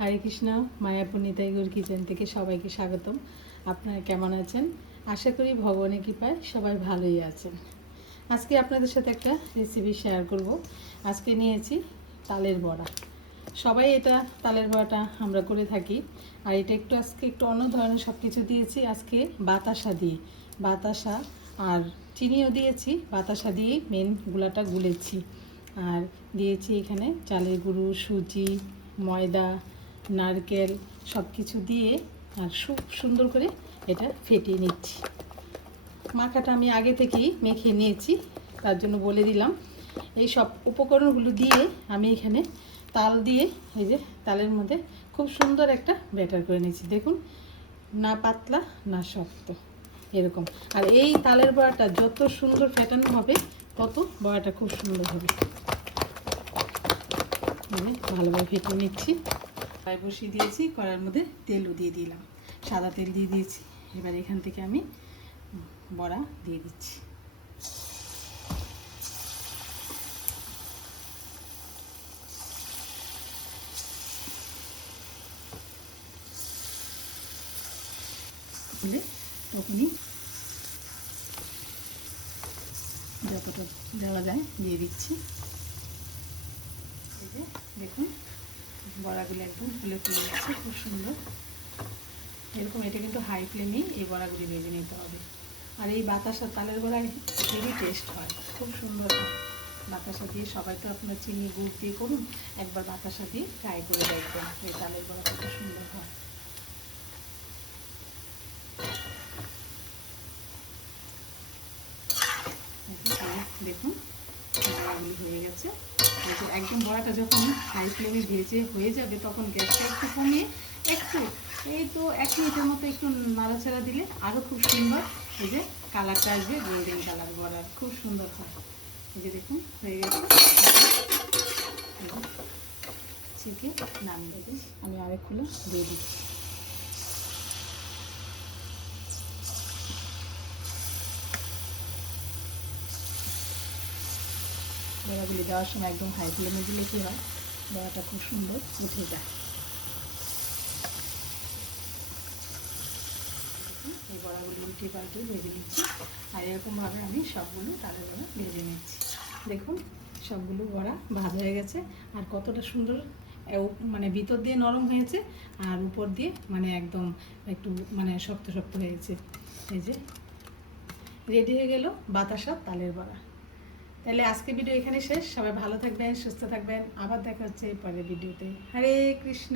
হরে Krishna. Mayapur Nitai Gour kitchen থেকে সবাইকে স্বাগতম। আপনারা কেমন আছেন? আশা করি ভগবানের কৃপায় সবাই ভালোই আছেন। আজকে আপনাদের সাথে একটা রেসিপি শেয়ার করব। আজকে নিয়েছি তালের বড়া। সবাই এটা তালের বড়াটা আমরা করে থাকি, আর এটা আজকে একটু অন্য ধরনের সব কিছু দিয়েছি। আজকে বাতাসা আর চিনিও দিয়েছি। বাতাসা দিয়েই মেন গুলাটা গুলেছি, আর দিয়েছি এখানে চালের গুঁড়ো, সুজি, ময়দা, নারকেল সব কিছু দিয়ে আর খুব সুন্দর করে এটা ফেটিয়ে নিচ্ছি। মাখাটা আমি আগে থেকেই মেখে নিয়েছি, তার জন্য বলে দিলাম। এই সব উপকরণগুলো দিয়ে আমি এখানে তাল দিয়ে, এই যে তালের মধ্যে খুব সুন্দর একটা ব্যাটার করে নিয়েছি। দেখুন, না পাতলা না শক্ত, এরকম। আর এই তালের বড়াটা যত সুন্দর ফেটানো হবে তত বড়াটা খুব সুন্দর হবে। মানে ভালোভাবে ফেটে নিচ্ছি। কড়াই বসিয়ে দিয়েছি, কড়াইয়ের মধ্যে তেলও দিয়ে দিলাম, সাদা তেল দিয়ে দিয়েছি। এবার এখান থেকে আমি বড়া দিয়ে দিচ্ছি। তখনই যতটা দেওয়া যায় দিয়ে দিচ্ছি। এই যে দেখুন, বড়াগুলো একদম ফুলে ফুলে যাচ্ছে, খুব সুন্দর। এরকম এটা কিন্তু হাই ফ্লেমেই এই বড়াগুলি ভেজে নিতে হবে। আর এই বাতাসা তালের বড়ায় হেভি টেস্ট হয়, খুব সুন্দর হয়। বাতাসা দিয়ে সবাই তো আপনার চিনি গুড় দিয়ে করুন, একবার বাতাসা দিয়ে ট্রাই করে দেখবেন। এই তালের বড়া খুব সুন্দর হয়। দেখুন, বড়াগুলি হয়ে গেছে। একদম বড়াটা যখন হাই ফ্লেমে ভেজে হয়ে যাবে তখন গ্যাসটা একটু কমিয়ে এই তো 1 মিনিটের মতো একটু নাড়াচাড়া দিলে আরও খুব সুন্দর এই যে কালারটা আসবে, গোল্ডেন কালার বড়ার খুব সুন্দর হয়। এই যে দেখুন হয়ে গেছে। ছেঁকে নামিয়ে দিই, আমি আরেকগুলো দিয়ে দিচ্ছি। বড়াগুলি দেওয়ার সময় একদম হাই ফ্লেমে দিলে কী হয়, বড়াটা খুব সুন্দর উঠে যায়। এই বড়াগুলো উল্টে পাল্টে ভেজে নিচ্ছি, আর এরকমভাবে আমি সবগুলো তালের বড়া ভেজে নিচ্ছি। দেখুন, সবগুলো বড়া ভাজা হয়ে গেছে, আর কতটা সুন্দর মানে ভিতর দিয়ে নরম হয়েছে, আর উপর দিয়ে মানে একদম একটু মানে শক্ত শক্ত হয়েছে। এই যে রেডি হয়ে গেল বাতাসা তালের বড়া। তাহলে আজকে ভিডিও এখানে শেষ। সবাই ভালো থাকবেন, সুস্থ থাকবেন। আবার দেখা হচ্ছে পরের ভিডিওতে। হরে কৃষ্ণ।